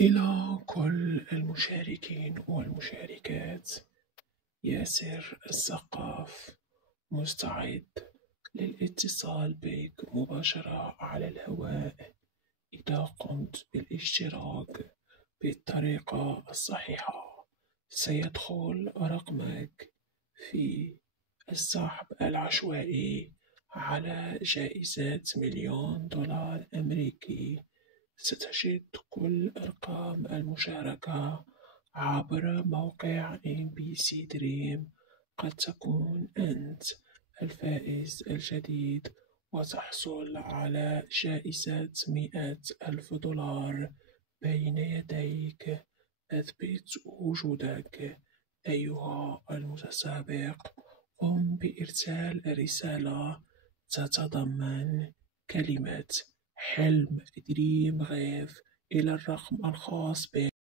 إلى كل المشاركين والمشاركات، ياسر السقاف مستعد للاتصال بك مباشرة على الهواء إذا قمت بالاشتراك بالطريقة الصحيحة. سيدخل رقمك في السحب العشوائي على جائزة $1,000,000 أمريكي. ستجد كل أرقام المشاركة عبر موقع NBC Dream. قد تكون أنت الفائز الجديد وتحصل على جائزة $100,000 بين يديك. أثبت وجودك أيها المتسابق. قم بإرسال رسالة تتضمن كلمة حلم دريم غيف إلى الرقم الخاص بك.